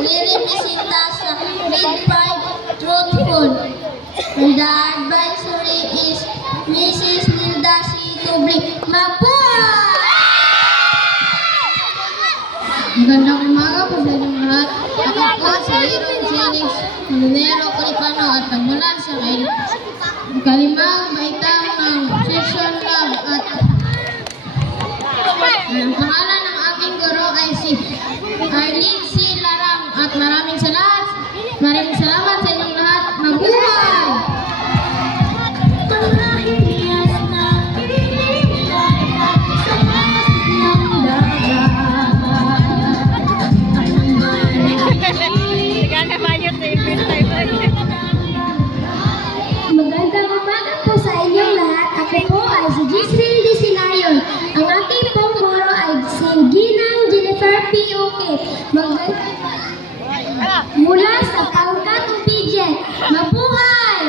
nire-representa sa Mid-5 Truthful. And the advisory is Mrs. Nilda C. Tubli. Mabuhay! Magandang umaga po sa inyong lahat. Ako po si Aaron Felix Manunero Calipano at nagmula sa kalimang baitang ng Section Lab at ang pangalan ng aking guro ay si Arlene C. Larang at maraming salamat sa inyong lahat. Mabuhay! Magandang umaga po sa inyong lahat. Ako po ay si Giselle D. Sinayon. Ang aking pong guro ay si Ginang Jennifer P. Uke. Mula sa pangkat obedient. Mabuhay!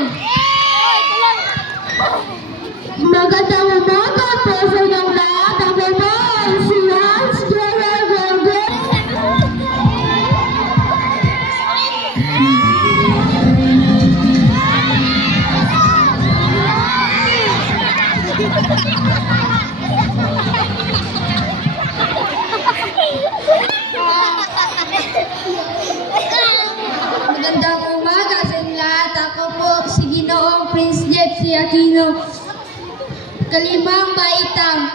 Magandang umaga po sa inyong lahat. Ako po ay si Hans Gerald Gorgon. Magandang umaga sa inyo lahat. Ako po si Ginoong Prince Jeff C. Aquino. Kalimang baitang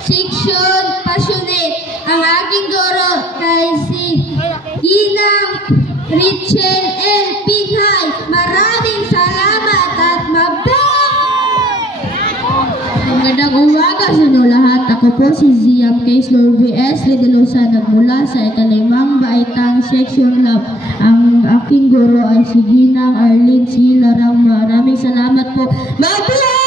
Section Passionate. Ang aking guro ay si Ginang Richel L. Pinghay. Maraming salamat at mabuhay! Magandang umaga sa inyo lahat. Ako po si Ziam Case Lord V.S. Lidelosa nagmula sa ikalimang baitang Section Lab. Ang aking guro ay si Ginang Arlene C. Larang. Maraming salamat po. Mabuhay!